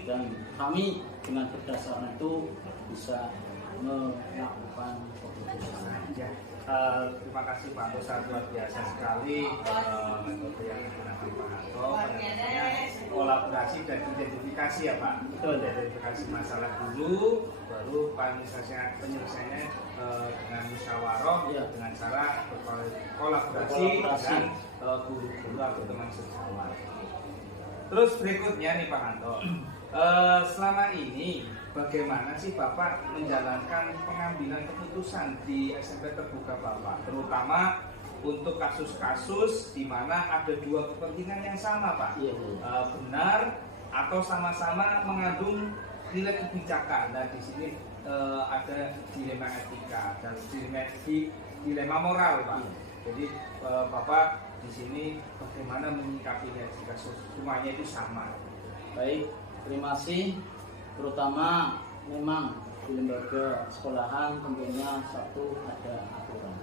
dan kami dengan berdasarkan itu bisa melakukan keputusan. Ya, terima kasih Pak Anto, sangat luar biasa sekali metode yang digunakan Pak Anto, namanya kolaborasi dan identifikasi ya Pak. Betul. Identifikasi masalah dulu, baru penyelesaiannya dengan musyawarah ya, dengan cara berkolaborasi dengan guru-guru atau teman sejawat. Terus berikutnya nih Pak Anto, selama ini bagaimana sih Bapak menjalankan pengambilan keputusan di SMP Terbuka Bapak, terutama untuk kasus-kasus di mana ada dua kepentingan yang sama Pak, benar atau sama-sama mengandung nilai kebijakan, dan di sini ada dilema etika dan dilema moral Pak. Jadi Bapak di sini bagaimana menyikapinya jika semuanya itu sama? Baik, terima kasih. Terutama memang di lembaga sekolahan tentunya satu ada aturan.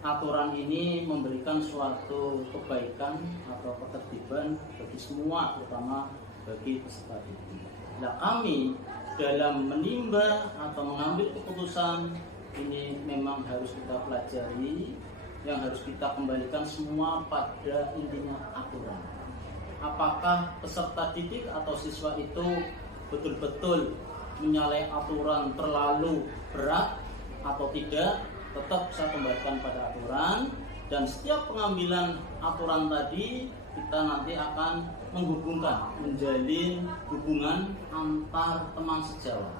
Aturan ini memberikan suatu kebaikan atau ketertiban bagi semua, terutama bagi peserta didik. Nah, kami dalam menimba atau mengambil keputusan ini memang harus kita pelajari, yang harus kita kembalikan semua pada intinya aturan. Apakah peserta didik atau siswa itu betul-betul menyalahi aturan terlalu berat atau tidak, tetap saya kembalikan pada aturan. Dan setiap pengambilan aturan tadi kita nanti akan menjalin hubungan antar teman sejawat,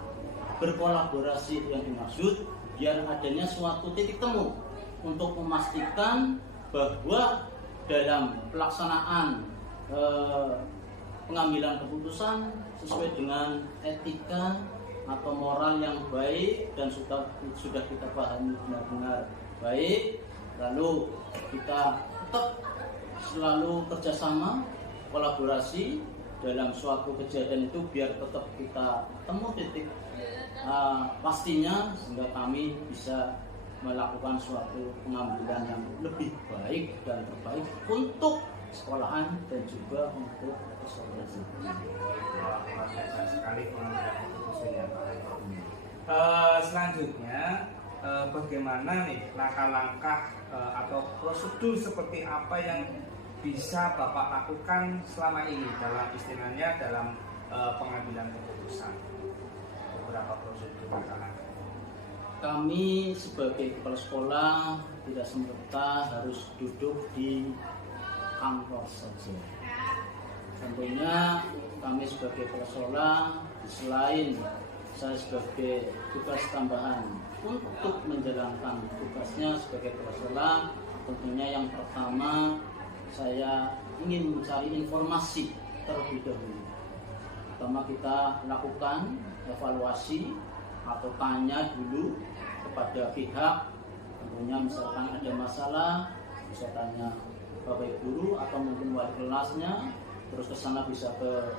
berkolaborasi yang dimaksud biar adanya suatu titik temu untuk memastikan bahwa dalam pelaksanaan pengambilan keputusan sesuai dengan etika atau moral yang baik dan sudah kita pahami benar-benar baik. Lalu kita tetap selalu kerjasama, kolaborasi dalam suatu kejadian itu biar tetap kita temu titik pastinya, sehingga kami bisa melakukan suatu pengambilan yang lebih baik dan terbaik untuk sekolahan dan juga untuk peserta. Luar biasa sekali pengambilan keputusannya Pak. Selanjutnya bagaimana nih langkah-langkah atau prosedur seperti apa yang bisa Bapak lakukan selama ini dalam istilahnya dalam pengambilan keputusan? Beberapa prosedur langkah-langkah. Kami sebagai kepala sekolah tidak semata harus duduk di kantor saja. Tentunya kami sebagai kepala sekolah, selain saya sebagai tugas tambahan untuk menjalankan tugasnya sebagai kepala sekolah, tentunya yang pertama saya ingin mencari informasi terlebih dahulu. Pertama kita lakukan evaluasi atau tanya dulu kepada pihak, tentunya misalkan ada masalah bisa tanya bapak guru atau mungkin wali kelasnya, terus ke sana bisa ke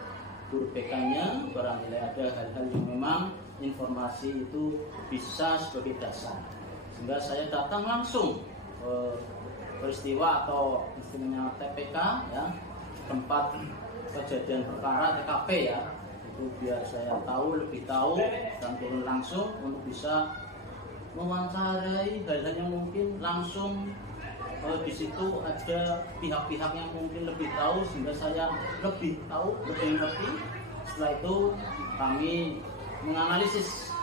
guru BK-nya, barangkali ada hal-hal yang memang informasi itu bisa sebagai dasar, sehingga saya datang langsung peristiwa atau istilahnya TPK ya, tempat kejadian perkara TKP ya, itu biar saya lebih tahu dan turun langsung untuk bisa mewawancarai hal-hal yang mungkin langsung di situ ada pihak-pihak yang mungkin lebih tahu, sehingga saya lebih tahu, lebih ngerti. Setelah itu kami menganalisis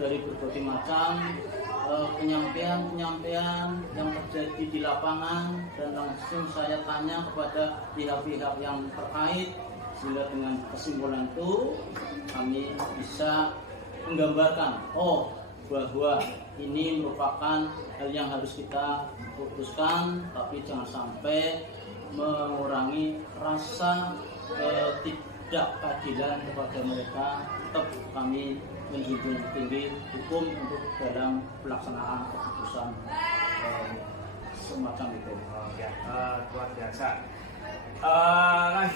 dari berbagai macam penyampaian yang terjadi di lapangan, dan langsung saya tanya kepada pihak-pihak yang terkait, sehingga dengan kesimpulan itu kami bisa menggambarkan bahwa ini merupakan hal yang harus kita putuskan, tapi jangan sampai mengurangi rasa ketidakadilan kepada mereka. Tetap kami menjunjung tinggi hukum untuk dalam pelaksanaan keputusan semacam itu. Luar biasa.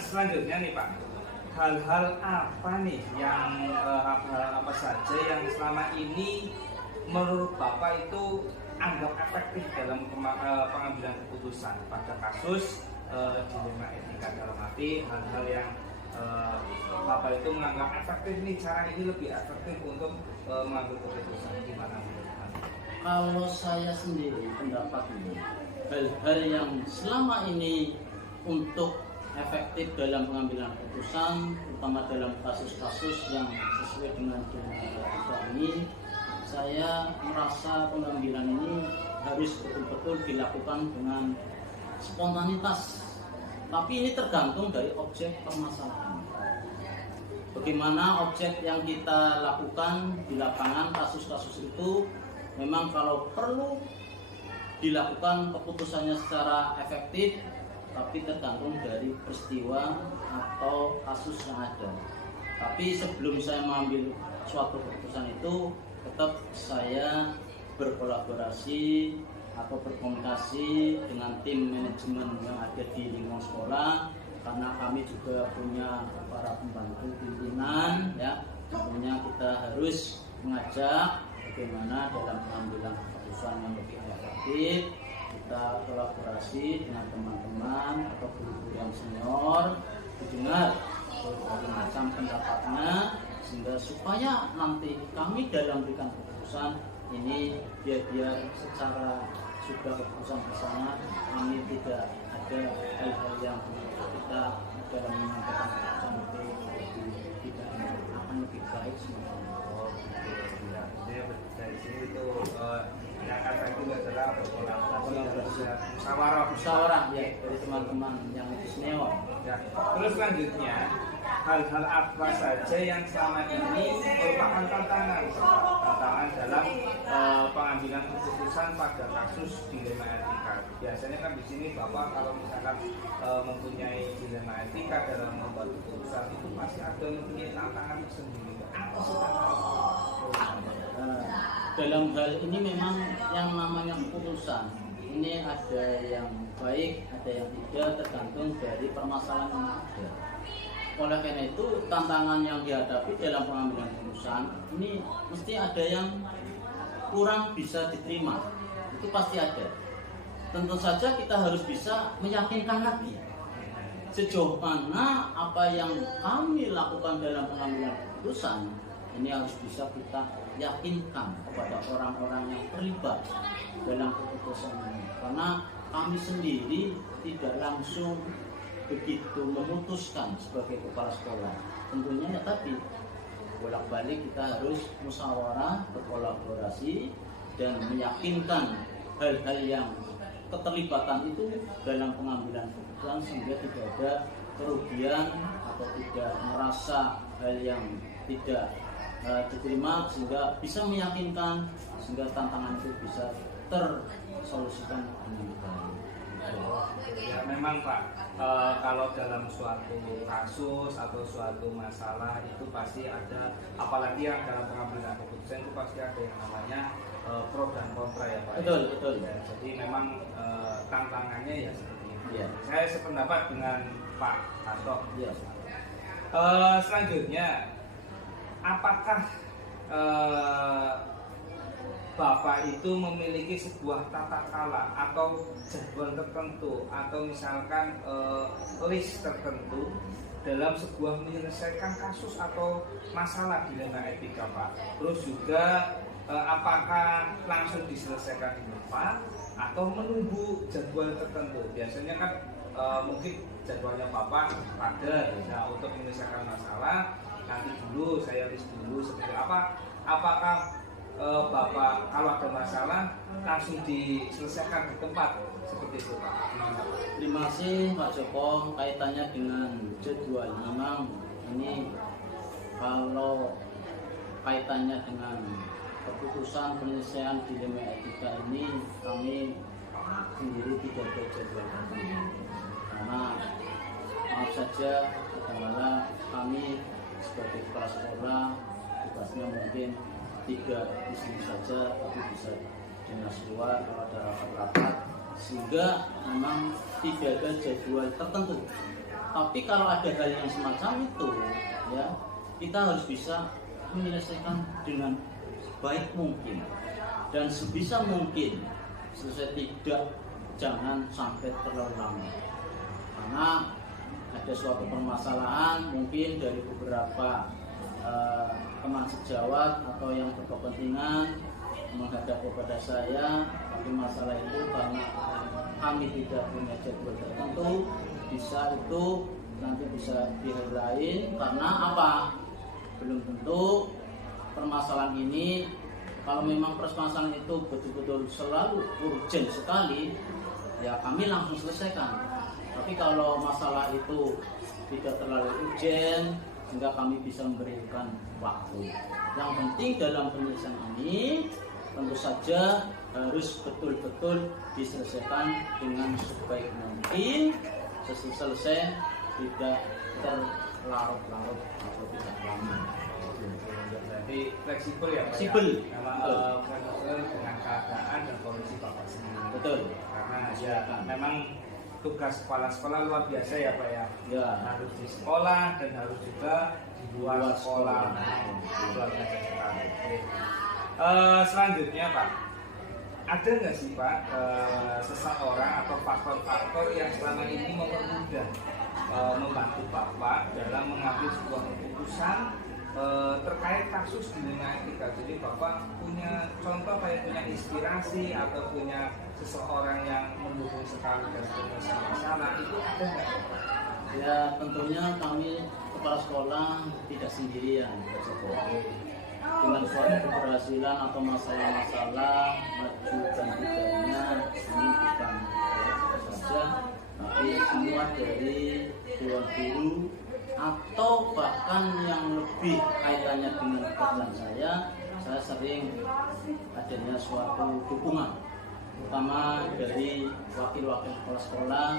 Selanjutnya nih Pak, hal-hal apa nih yang apa saja yang selama ini menurut Bapak itu anggap efektif dalam pengambilan keputusan pada kasus dilema etika, dalam arti hal-hal yang Bapak itu menganggap efektif nih, cara ini lebih efektif untuk mengambil keputusan, gimana menurut Bapak? Kalau saya sendiri pendapatnya, hal-hal yang selama ini untuk efektif dalam pengambilan keputusan, terutama dalam kasus-kasus yang sesuai dengan dinamika ini, saya merasa pengambilan ini harus betul-betul dilakukan dengan spontanitas. Tapi ini tergantung dari objek permasalahan. Bagaimana objek yang kita lakukan di lapangan kasus-kasus itu, memang kalau perlu dilakukan keputusannya secara efektif, tapi tergantung dari peristiwa atau kasus yang ada. Tapi sebelum saya mengambil suatu keputusan itu, tetap saya berkolaborasi atau berkomunikasi dengan tim manajemen yang ada di lingkungan sekolah, karena kami juga punya para pembantu pimpinan ya. Tentunya kita harus mengajak bagaimana dalam pengambilan keputusan yang lebih efektif. Kita kolaborasi dengan teman-teman atau guru-guru yang senior, didengar berbagai macam pendapatnya, sehingga supaya nanti kami dalam memberikan keputusan ini biar secara sudah keputusan bersama, kami tidak ada hal-hal yang kita dalam menyampaikan keputusan itu tidak akan lebih baik semua. Oh, gitu. Ya, jadi dari sini itu yang kata itu adalah kolaborasi Musyawarah ya dari teman-teman yang senior. Ya. Terus selanjutnya hal-hal apa saja yang selama ini merupakan tantangan dalam pengambilan keputusan pada kasus dilema etika. Biasanya kan di sini Bapak kalau misalkan mempunyai dilema etika dalam membuat keputusan itu pasti ada mempunyai tantangan tersendiri. Apa sih tantangan? Dalam hal ini memang yang namanya keputusan ini ada yang baik, ada yang tidak, tergantung dari permasalahan yang ada. Oleh karena itu tantangan yang dihadapi dalam pengambilan keputusan ini mesti ada yang kurang bisa diterima, itu pasti ada. Tentu saja kita harus bisa meyakinkan lagi sejauh mana apa yang kami lakukan dalam pengambilan keputusan ini harus bisa kita yakinkan kepada orang-orang yang terlibat dalam keputusan ini, karena kami sendiri tidak langsung begitu memutuskan sebagai kepala sekolah. Tentunya ya tadi bolak-balik kita harus musyawarah, berkolaborasi dan meyakinkan hal-hal yang keterlibatan itu dalam pengambilan keputusan sehingga tidak ada kerugian atau tidak merasa hal yang tidak diterima, sehingga bisa meyakinkan sehingga tantangan itu bisa tersolusikan dengan baik. Ya memang Pak, kalau dalam suatu kasus atau suatu masalah itu pasti ada, apalagi yang dalam pengambilan keputusan itu pasti ada yang namanya pro dan kontra ya Pak. Betul, betul. Ya, jadi memang tantangannya ya seperti itu. Ya. Saya sependapat dengan Pak Karto. Ya. Selanjutnya, apakah Bapak itu memiliki sebuah tata cara atau jadwal tertentu atau misalkan list tertentu dalam sebuah menyelesaikan kasus atau masalah dilema etika Pak? Terus juga apakah langsung diselesaikan di depan atau menunggu jadwal tertentu? Biasanya kan mungkin jadwalnya Bapak pada untuk menyelesaikan masalah, nanti dulu saya list dulu seperti apa. Apakah Bapak kalau ada masalah langsung diselesaikan di tempat seperti itu Pak? Terima kasih Pak Joko. Kaitannya dengan jadwal, memang ini kalau kaitannya dengan keputusan penyelesaian dilema etika ini kami sendiri tidak ada jadwal karena maaf saja kadang-kadang kami sebagai kepala sekolah tugasnya mungkin tidak di sini saja, tapi bisa dinas luar kalau ada rapat-rapat, sehingga memang tidak ada jadwal tertentu. Tapi kalau ada hal yang semacam itu, ya kita harus bisa menyelesaikan dengan baik mungkin dan sebisa mungkin selesai, tidak jangan sampai terlalu lama, karena ada suatu permasalahan mungkin dari beberapa teman sejawat atau yang berkepentingan menghadap kepada saya, tapi masalah itu karena kami tidak punya jadwal tertentu, bisa itu nanti bisa di hari lain. Karena apa? Belum tentu permasalahan ini, kalau memang permasalahan itu betul-betul selalu urgent sekali, ya kami langsung selesaikan. Tapi kalau masalah itu tidak terlalu urgent, sehingga kami bisa memberikan waktu. Yang penting dalam penyelesaian ini tentu saja harus betul-betul diselesaikan dengan sebaik mungkin, selesai tidak terlarut-larut atau tidak lama. Jadi fleksibel ya Pak? Fleksibel. Fleksibel dengan keadaan dan kondisi Bapak sendiri. Betul. Karena ya memang tugas kepala sekolah luar biasa ya Pak ya. Ya. Harus di sekolah dan harus juga di luar sekolah. Luar biasa sekali. Selanjutnya Pak, ada nggak sih Pak seseorang atau faktor-faktor yang selama ini mempermudah membantu Bapak dalam mengambil sebuah keputusan terkait kasus di lingkungan etika. Jadi Bapak punya contoh kayak punya inspirasi atau punya seseorang yang mendukung sekali dan punya masalah itu ada nggak? Ya tentunya kami kepala sekolah tidak sendirian dengan suatu keberhasilan atau masalah-masalah maju dan tidaknya ini bukan saja, tapi semua dari dewan guru atau bahkan yang lebih kaitannya dengan pekerjaan saya sering adanya suatu dukungan, terutama dari wakil-wakil kepala sekolah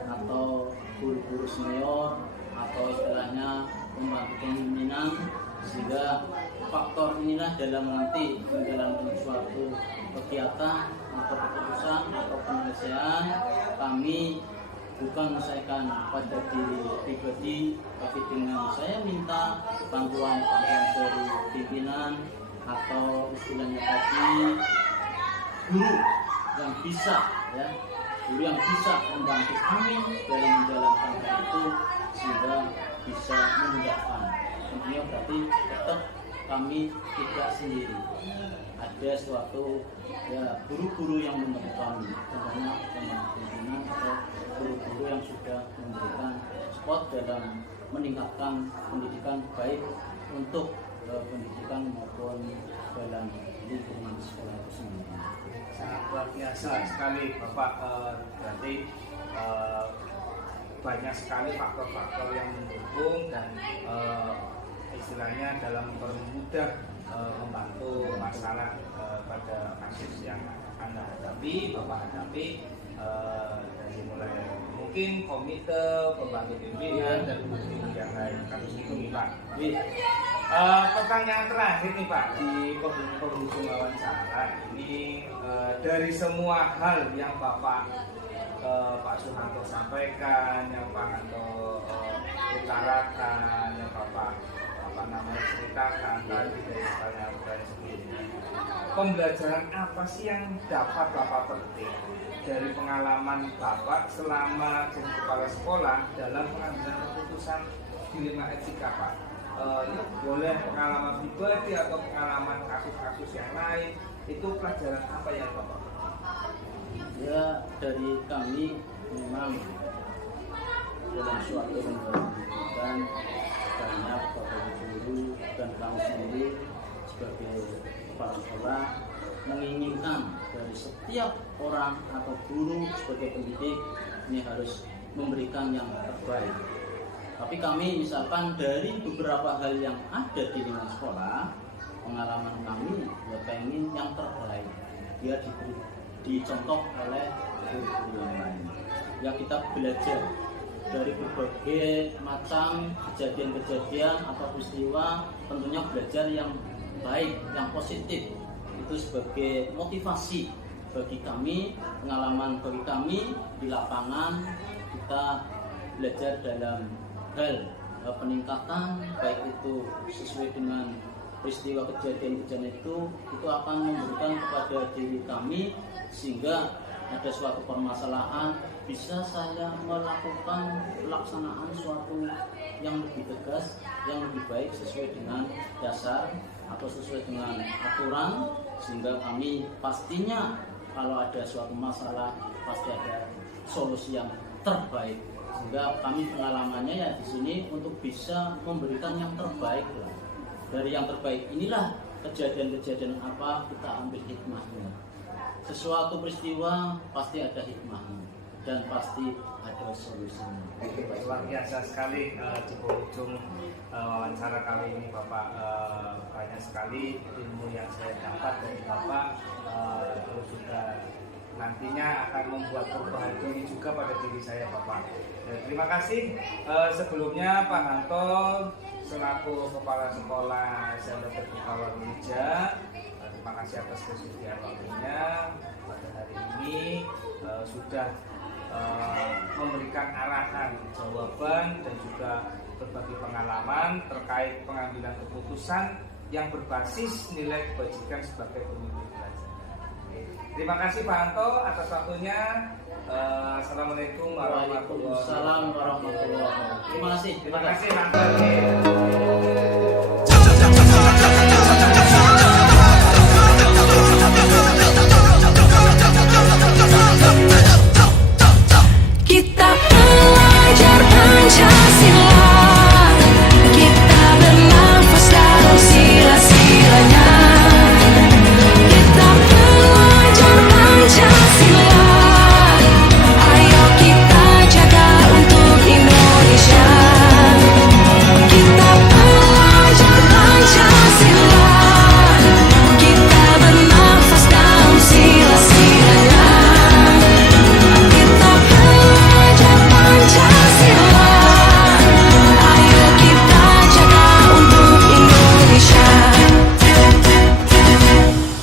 atau guru-guru senior atau istilahnya pembantu pimpinan, sehingga faktor inilah dalam nanti menjalankan suatu kegiatan atau keputusan atau penyelesaian kami bukan menyelesaikan pada diri pribadi, tapi dengan saya minta bantuan dari pimpinan atau istilahnya tadi guru yang bisa guru yang bisa membantu kami dalam menjalankan hal itu sehingga bisa memudahkan. Tentunya berarti tetap kami tidak sendiri. Ada suatu guru-guru yang membantu kami, contohnya pimpinan atau guru-guru yang sudah memberikan support dalam meningkatkan pendidikan baik untuk pendidikan maupun dalam lingkungan sekolah itu sendiri. Sangat luar biasa sekali Bapak, berarti banyak sekali faktor-faktor yang mendukung dan istilahnya dalam mempermudah membantu masalah pada kasus yang Anda hadapi, Bapak hadapi, dari mulai mungkin komite, pembantu pimpinan dan yang lain kasus itu nih Pak. Pertanyaan terakhir nih Pak di penghujung wawancara ini, dari semua hal yang Bapak Pak Suhanto sampaikan, yang Pak Hanto utarakan, yang Bapak ceritakan tadi dari pertanyaan sebelumnya, pembelajaran apa sih yang dapat Bapak petik dari pengalaman Bapak selama jadi kepala sekolah dalam pengambilan keputusan di lingkungan etika Pak? Boleh pengalaman pribadi atau pengalaman kasus-kasus yang lain, itu pelajaran apa yang Bapak petik? Ya, dari kami memang dalam suatu pendidikan banyak bapak guru dan kami sendiri sebagai kepala sekolah menginginkan dari setiap orang atau guru sebagai pendidik ini harus memberikan yang terbaik. Tapi kami misalkan dari beberapa hal yang ada di lingkungan sekolah, pengalaman kami ya pengen yang terbaik, dia dicontoh oleh guru-guru yang lain. Ya kita belajar dari berbagai macam kejadian-kejadian atau peristiwa, tentunya belajar yang baik, yang positif. Itu sebagai motivasi bagi kami, pengalaman bagi kami di lapangan. Kita belajar dalam hal peningkatan, baik itu sesuai dengan peristiwa kejadian-kejadian itu akan memberikan kepada diri kami, sehingga ada suatu permasalahan bisa saya melakukan pelaksanaan suatu yang lebih tegas, yang lebih baik sesuai dengan dasar atau sesuai dengan aturan, sehingga kami pastinya kalau ada suatu masalah pasti ada solusi yang terbaik. Sehingga kami pengalamannya ya di sini untuk bisa memberikan yang terbaik lah. Dari yang terbaik inilah kejadian-kejadian apa kita ambil hikmahnya. Sesuatu peristiwa pasti ada hikmahnya dan pasti ada solusinya. Luar biasa sekali di penghujung wawancara kali ini Bapak, banyak sekali ilmu yang saya dapat dari Bapak, terus juga nantinya akan membuat perubahan diri juga pada diri saya Bapak. Terima kasih sebelumnya Pak Hanto selaku Kepala Sekolah SMP Bukawal Wija. Terima kasih atas kesediaan waktunya pada hari ini, sudah memberikan arahan, jawaban dan juga berbagi pengalaman terkait pengambilan keputusan yang berbasis nilai kebajikan sebagai pemimpin belajar. Terima kasih Pak Hanto atas waktunya. Assalamualaikum warahmatullahi wabarakatuh. Waalaikumsalam warahmatullahi wabarakatuh. Terima kasih. Terima kasih Pak Hanto.